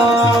Yeah,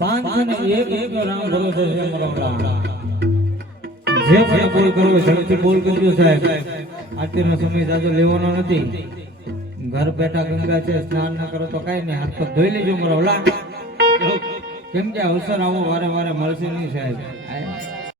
પાંચસો ને એક એક રામ ભરોસે છે જે પણ બોલ કરવો ઝડપથી બોલ કરજો સાહેબ આરતીનો સમય જાજો લેવાનો નથી ઘર બેઠા ગંગા છે સ્નાન ના કરો તો કાંઈ નહીં, હાથ પગ ધોઈ લેજો મરમલા કેમ કે અવસર આવો વારે વારે મળશે નહીં સાહેબ.